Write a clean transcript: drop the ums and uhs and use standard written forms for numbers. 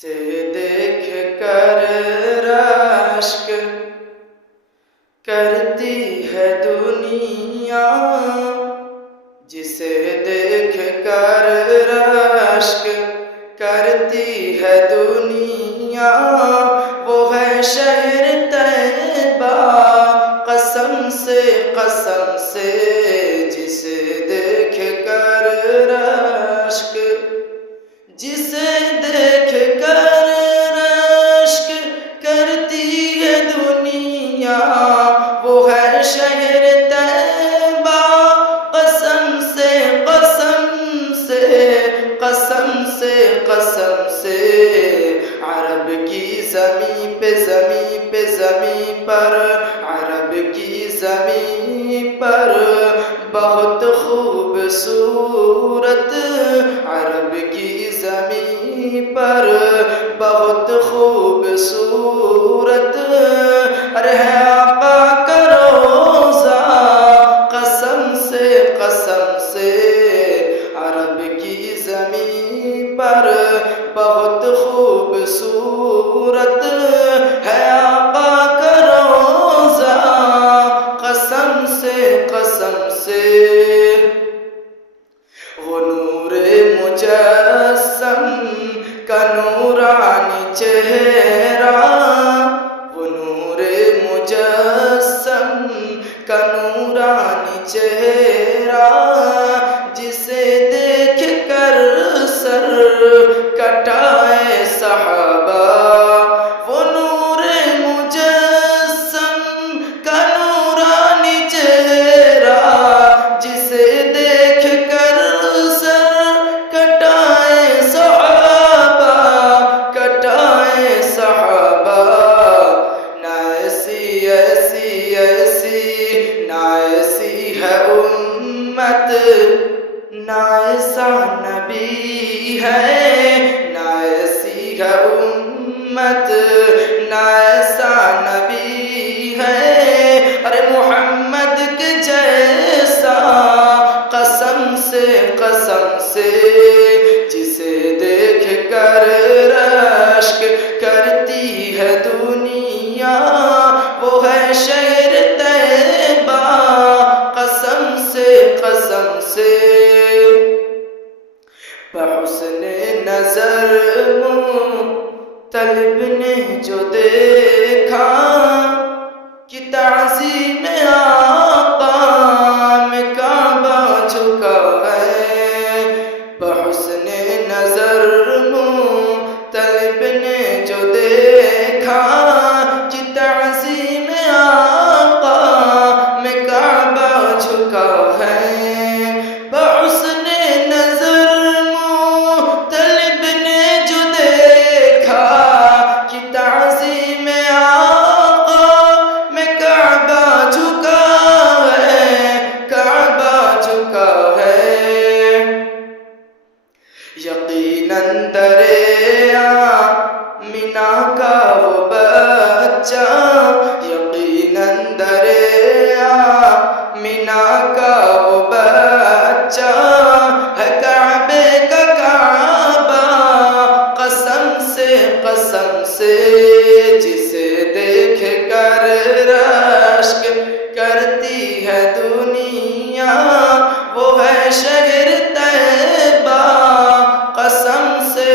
سے دیکھ کر رشک کرتی ہے دنیا، جسے دیکھ کر رشک کرتی ہے دنیا، وہ ہے شہر طیبہ قسم سے جسے دیکھ کر رشک رشک کرتی ہے دنیا، وہ ہے شہر طیبہ قسم سے عرب کی زمین پر عرب کی زمین پر بہت خوبصورت، عرب کی زمین پر بہت خوبصورت ہے آقا کا روضہ قسم سے عرب کی زمین پر بہت خوبصورت ہے آقا کا روضہ قسم سے وہ نور مجسم کا نورانی چہرہ، وہ نور مجسم کا نورانی چہرہ، جسے دیکھ کر سر کٹائے صحابہ، وہ نور مجسم کا نورانی چہرہ، جسے دیکھ کر سر کٹائے صحابہ، نہ ایسی ہے امت، نہ ایسا نبی ہے، نہ ایسی ہے امت، نہ ایسا نبی ہے، ارے محمد کے جیسا قسم سے جسے دیکھ کر رشک کرتی ہے دنیا، وہ ہے شہر طیبہ قسم سے بحسن نظر طلب نے جو دیکھا کہ تعظیم آقا میں کعبہ جھکا ہے، بحسن نظر طلب نے جو دیکھا کہ تعظیم آقا میں کعبہ جھکا ہے، بحسن نظر طلب نے جو دیکھا کہ تعظیم آقا میں کعبہ جھکا ہے، یقیناً دریا مینا کا وہ بچہ، یقیناً دریا مینا کا وہ بچہ ہے کعبے کا کعبہ قسم سے جسے دیکھ کر رشک کرتی ہے دنیا، وہ ہے شہر طیبہ قسم سے